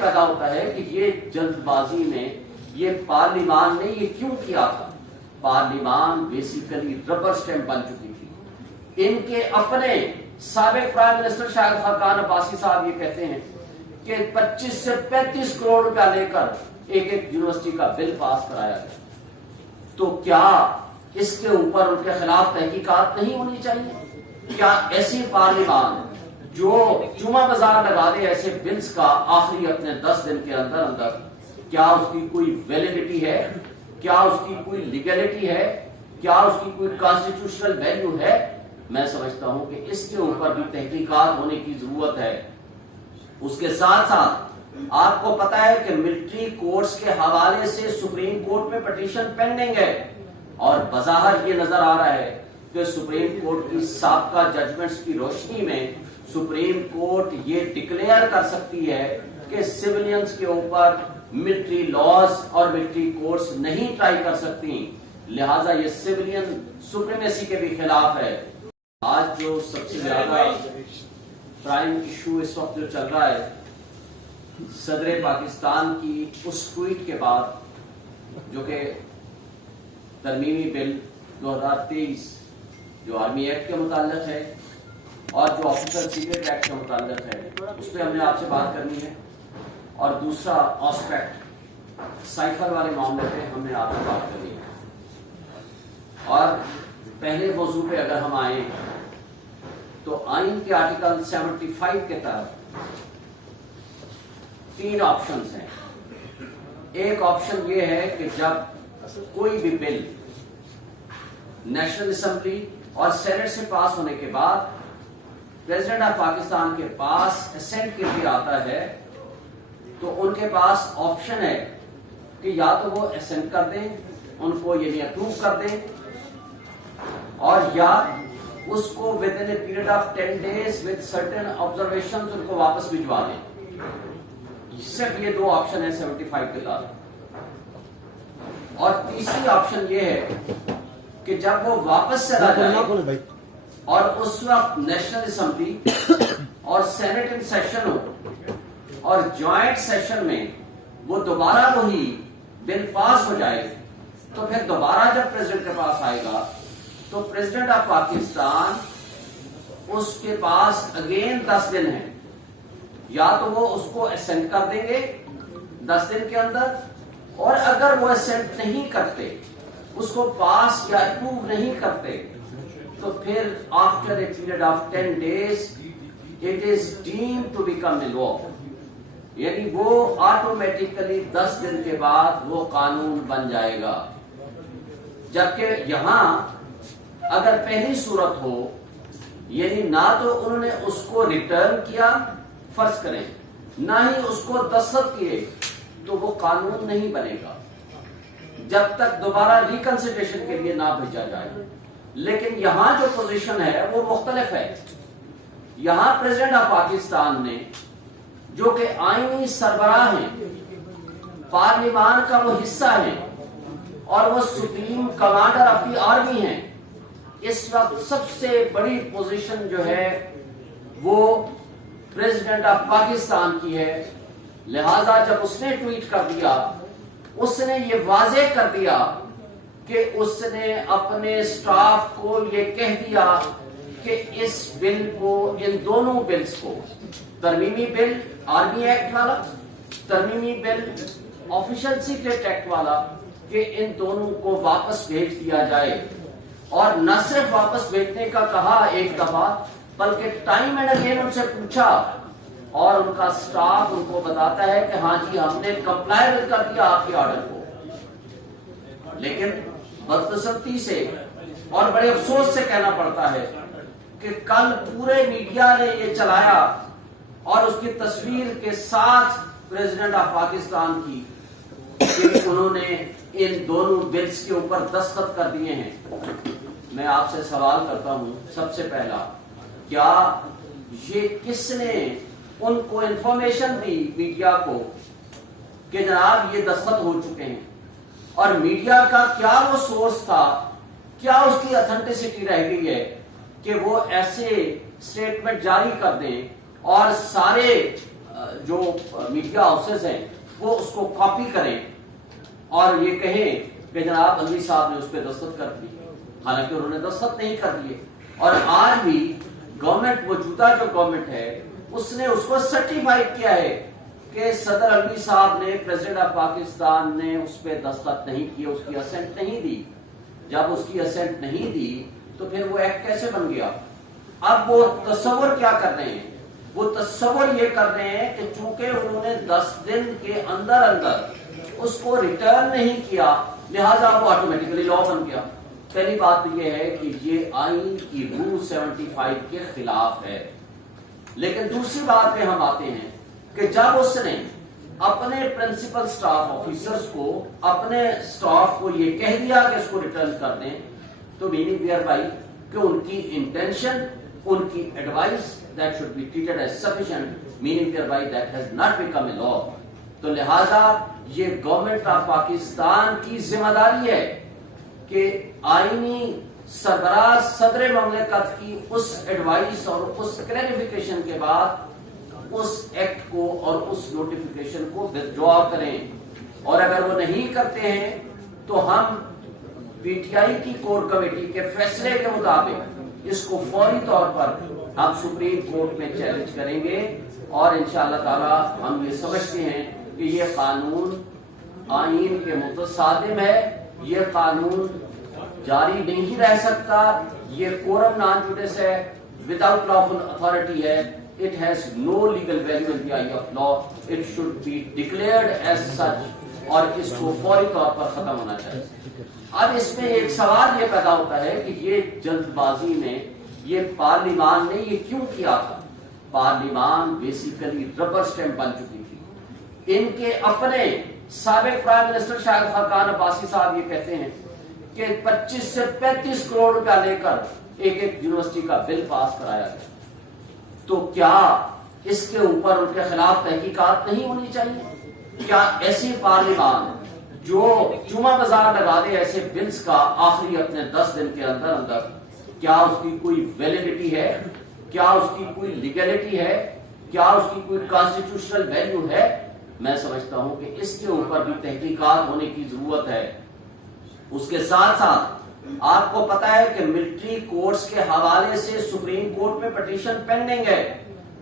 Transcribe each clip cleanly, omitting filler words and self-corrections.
پیدا ہوتا ہے کہ یہ جلد بازی میں یہ پارلیمان نے یہ کیوں کیا تھا. پارلیمان بیسیکلی ربر سٹیمپ بن چکی تھی. ان کے اپنے سابق پرائم منسٹر شاہد خاقان عباسی صاحب یہ کہتے ہیں کہ 25 سے 35 کروڑ روپیہ لے کر ایک یونیورسٹی کا بل پاس کرایا گیا. تو کیا اس کے اوپر ان کے خلاف تحقیقات نہیں ہونی چاہیے؟ کیا ایسی پارلیمان جو جمعہ بازار لگا دے ایسے بلز کا آخری اپنے 10 دن کے اندر اندر، کیا اس کی کوئی ویلیڈیٹی ہے؟ کیا اس کی کوئی لیگلٹی ہے؟ کیا اس کی کوئی کانسٹیٹیوشنل ویلیو ہے؟ میں سمجھتا ہوں کہ اس کے اوپر بھی تحقیقات ہونے کی ضرورت ہے. اس کے ساتھ ساتھ آپ کو پتا ہے کہ ملٹری کورٹس کے حوالے سے سپریم کورٹ میں پٹیشن پینڈنگ ہے، اور بظاہر یہ نظر آ رہا ہے کہ سپریم کورٹ کی سابقہ ججمنٹس کی روشنی میں سپریم کورٹ یہ ڈکلیئر کر سکتی ہے کہ سیولینز کے اوپر ملٹری لاز اور ملٹری کورٹس نہیں ٹرائی کر سکتی. لہذا یہ سیولین سپریمیسی کے بھی خلاف ہے. آج جو سب سے زیادہ پرائم ایشو اس وقت جو چل رہا ہے، صدر پاکستان کی اس ٹویٹ کے بعد جو کہ ترمیمی بل 2023 جو آرمی ایکٹ کے متعلق ہے اور جو آفیسر سیکرٹ ایکٹ کے متعلق ہے، اس پہ ہم نے آپ سے بات کرنی ہے. اور دوسرا آسپیکٹ سائفر والے معاملے پہ ہم نے آپ سے بات کرنی ہے. اور پہلے موضوع پہ اگر ہم آئیں تو آئین کے آرٹیکل 75 کے تحت 3 آپشنز ہیں. ایک آپشن یہ ہے کہ جب کوئی بھی بل نیشنل اسمبلی اور سینٹ سے پاس ہونے کے بعد پریزیڈنٹ آف پاکستان کے پاس اسینٹ کے لیے آتا ہے، تو ان کے پاس آپشن ہے کہ یا تو وہ اسینٹ کر دیں، ان کو یعنی اپروو کر دیں، اور یا اس کو with in a period of 10 days with certain observations ان کو واپس بھجوا دیں. صرف یہ 2 آپشن ہے 75 کے تحت. اور تیسری آپشن یہ ہے کہ جب وہ واپس چلا جائے اور اس وقت نیشنل اسمبلی اور سینٹ ان سیشن ہو اور جوائنٹ سیشن میں وہ دوبارہ وہی بل پاس ہو جائے، تو پھر دوبارہ جب پریزیڈنٹ کے پاس آئے گا تو پریزیڈنٹ آف پاکستان اس کے پاس اگین 10 دن ہیں. یا تو وہ اس کو اسینٹ کر دیں گے 10 دن کے اندر، اور اگر وہ اسینٹ نہیں کرتے، اس کو پاس یا اپروو نہیں کرتے، تو پھر after a period of 10 days it is deemed to become a law. یعنی وہ آٹومیٹیکلی 10 دن کے بعد وہ قانون بن جائے گا. جبکہ یہاں اگر پہلی صورت ہو، یعنی نہ تو انہوں نے اس کو ریٹرن کیا فرض کریں، نہ ہی اس کو دستخط کیے، تو وہ قانون نہیں بنے گا جب تک دوبارہ ریکنسیڈریشن کے لیے نہ بھیجا جائے. لیکن یہاں جو پوزیشن ہے وہ مختلف ہے. یہاں پریزیڈنٹ آف پاکستان نے، جو کہ آئینی سربراہ ہیں، پارلیمان کا وہ حصہ ہیں اور وہ supreme commander of the army ہیں، اس وقت سب سے بڑی پوزیشن جو ہے وہ پریزیڈنٹ آف پاکستان کی ہے. لہذا جب اس نے ٹویٹ کر دیا، اس نے یہ واضح کر دیا کہ اس نے اپنے سٹاف کو یہ کہہ دیا کہ اس بل کو، ان دونوں بلز کو، ترمیمی بل آرمی ایکٹ والا، ترمیمی بل آفیشل سیکرٹ ایکٹ والا، کہ ان دونوں کو واپس بھیج دیا جائے. اور نہ صرف واپس بھیجنے کا کہا ایک دفعہ، بلکہ ٹائم اینڈ اگین ان سے پوچھا، اور ان کا سٹاف ان کو بتاتا ہے کہ ہاں جی ہم نے کمپلائی کر دیا آپ کے آرڈر کو. لیکن بدقسمتی سے اور بڑے افسوس سے کہنا پڑتا ہے کہ کل پورے میڈیا نے یہ چلایا اور اس کی تصویر کے ساتھ پریزیڈنٹ آف پاکستان کی کہ انہوں نے ان دونوں بلز کے اوپر دستخط کر دیے ہیں. میں آپ سے سوال کرتا ہوں، سب سے پہلا، کیا یہ کس نے ان کو انفارمیشن دی میڈیا کو کہ جناب یہ دستخط ہو چکے ہیں؟ اور میڈیا کا کیا وہ سورس تھا، کیا اس کی اتھینٹسٹی رہ گئی ہے کہ وہ ایسے سٹیٹمنٹ جاری کر دیں اور سارے جو میڈیا ہاؤسز ہیں وہ اس کو کاپی کریں اور یہ کہیں کہ جناب الوی صاحب نے اس پہ دستخط کر دی، حالانکہ انہوں نے دستخط نہیں کر دیے. اور آج بھی گورنمنٹ، موجودہ جو گورنمنٹ ہے اس نے اس کو سرٹیفائی کیا ہے کہ صدر الوی صاحب نے، پریزیڈنٹ آف پاکستان نے اس پہ دستخط نہیں کیے، اس کی اسینٹ نہیں دی. جب اس کی اسینٹ نہیں دی تو پھر وہ ایکٹ کیسے بن گیا؟ اب وہ تصور کیا کر رہے ہیں؟ وہ تصور یہ کر رہے ہیں کہ چونکہ انہوں نے 10 دن کے اندر اندر اس کو ریٹرن نہیں کیا لہذا وہ آٹومیٹکلی لا بن گیا. پہلی بات تو یہ ہے کہ یہ آئین کی رول 75 کے خلاف ہے. لیکن دوسری بات پہ ہم آتے ہیں کہ جب اس نے اپنے پرنسپل سٹاف آفیسرز کو، اپنے سٹاف کو یہ کہہ دیا کہ اس کو ریٹرن کر دیں، تو میننگ دیئر بائی کہ ان کی انٹینشن، ان کی advice that should be treated as sufficient, meaning thereby that has not become a law. تو لہذا یہ گورنمنٹ آف پاکستان کی ذمہ داری ہے کہ آئینی سربراہ صدر مملکت کی اس ایڈوائس اور اس کلیریفیکیشن کے بعد اس ایکٹ کو اور اس نوٹیفیکیشن کو withdraw کریں. اور اگر وہ نہیں کرتے ہیں تو ہم پی ٹی آئی کی کور کمیٹی کے فیصلے کے مطابق اس کو فوری طور پر ہم سپریم کورٹ میں چیلنج کریں گے. اور انشاءاللہ تعالی ہم یہ سمجھتے ہیں کہ یہ قانون آئین کے متصادم ہے، یہ قانون جاری نہیں رہ سکتا، یہ کورم نان جوڈس ہے، وداؤٹ lawful authority ہے. It has no legal value in the eye of law. It should be declared as such اور اس کو فوری طور پر ختم ہونا چاہیے. اب اس میں ایک سوال یہ پیدا ہوتا ہے کہ یہ جلد بازی میں یہ پارلیمان نے یہ کیوں کیا تھا؟ پارلیمان بیسیکلی ربر سٹیمپ بن چکی تھی. ان کے اپنے سابق پرائم منسٹر شاہد خاقان عباسی صاحب یہ کہتے ہیں کہ 25 سے 35 کروڑ روپیہ لے کر ایک یونیورسٹی کا بل پاس کرایا گیا. تو کیا اس کے اوپر ان کے خلاف تحقیقات نہیں ہونی چاہیے؟ کیا ایسی پارلیمان جو چوما بازار لگا دے ایسے بلز کا آخری اپنے 10 دن کے اندر اندر، کیا اس کی کوئی ویلیڈیٹی ہے؟ کیا اس کی کوئی لیگلٹی ہے؟ کیا اس کی کوئی کانسٹیٹیوشنل ویلیو ہے؟ میں سمجھتا ہوں کہ اس کے اوپر بھی تحقیقات ہونے کی ضرورت ہے. اس کے ساتھ ساتھ آپ کو پتا ہے کہ ملٹری کورٹس کے حوالے سے سپریم کورٹ میں پٹیشن پینڈنگ ہے،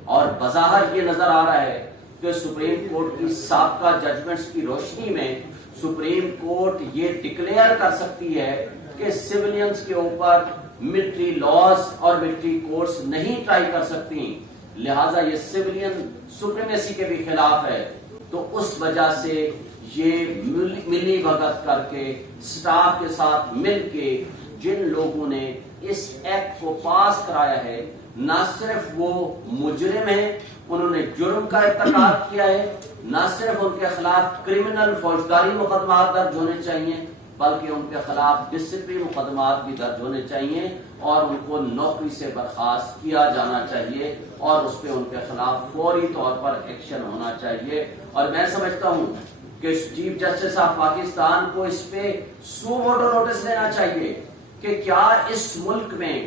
اور بظاہر یہ نظر آ رہا ہے کہ سپریم کورٹ کی سابقہ ججمنٹس کی روشنی میں سپریم کورٹ یہ ڈکلیئر کر سکتی ہے کہ سیولینز کے اوپر ملٹری لاز اور ملٹری کورٹس نہیں ٹرائی کر سکتی، لہذا یہ سیولین سپریمیسی کے بھی خلاف ہے. تو اس وجہ سے یہ ملی بھگت کر کے سٹاف کے ساتھ مل کے جن لوگوں نے اس ایکٹ کو پاس کرایا ہے، نہ صرف وہ مجرم ہیں، انہوں نے جرم کا ارتکاب کیا ہے، نہ صرف ان کے خلاف کرمنل فوجداری مقدمات درج ہونے چاہیے بلکہ ان کے خلاف ڈسپلنری مقدمات بھی درج ہونے چاہیے اور ان کو نوکری سے برخاست کیا جانا چاہیے اور اس پہ ان کے خلاف فوری طور پر ایکشن ہونا چاہیے. اور میں سمجھتا ہوں کہ چیف جسٹس آف پاکستان کو اس پہ سو موٹو نوٹس لینا چاہیے کہ کیا اس ملک میں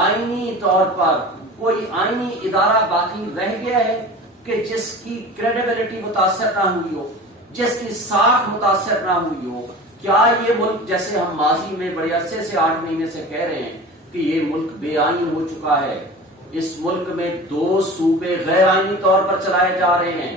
آئینی طور پر کوئی آئینی ادارہ باقی رہ گیا ہے کہ جس کی کریڈیبلٹی متاثر نہ ہوئی ہو، جس کی ساکھ متاثر نہ ہوئی ہو. کیا یہ ملک، جیسے ہم ماضی میں بڑے عرصے سے 8 مہینے سے کہہ رہے ہیں کہ یہ ملک بے آئین ہو چکا ہے، اس ملک میں 2 صوبے غیر آئینی طور پر چلائے جا رہے ہیں،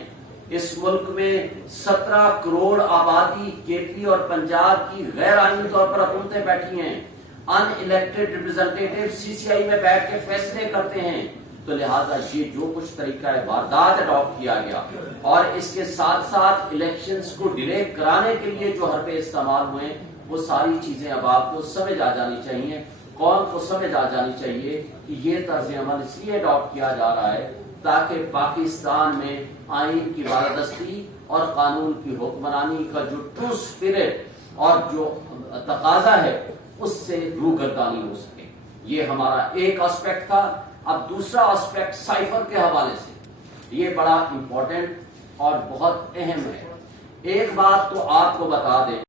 اس ملک میں 17 کروڑ آبادی کے پی اور پنجاب کی غیر آئینی طور پر حکومتیں بیٹھی ہیں، ان الیکٹڈ ریپرزینٹیٹیو سی سی آئی میں بیٹھ کے فیصلے کرتے ہیں. تو لہذا یہ جو کچھ طریقہ واردات اڈاپٹ کیا گیا اور اس کے ساتھ ساتھ الیکشنز کو ڈیلے کرانے کے لیے جو حربے استعمال ہوئے، وہ ساری چیزیں اب آپ کو سمجھ آ جانی چاہیے، قوم کو سمجھ آ جانی چاہیے کہ یہ طرز عمل اس لیے اڈاپٹ کیا جا رہا ہے تاکہ پاکستان میں آئین کی بالادستی اور قانون کی حکمرانی کا جو ٹرو اسپرٹ اور جو تقاضا ہے اس سے روگردانی ہو سکے. یہ ہمارا ایک اسپیکٹ تھا. اب دوسرا اسپیکٹ سائفر کے حوالے سے یہ بڑا امپورٹنٹ اور بہت اہم ہے. ایک بات تو آپ کو بتا دیں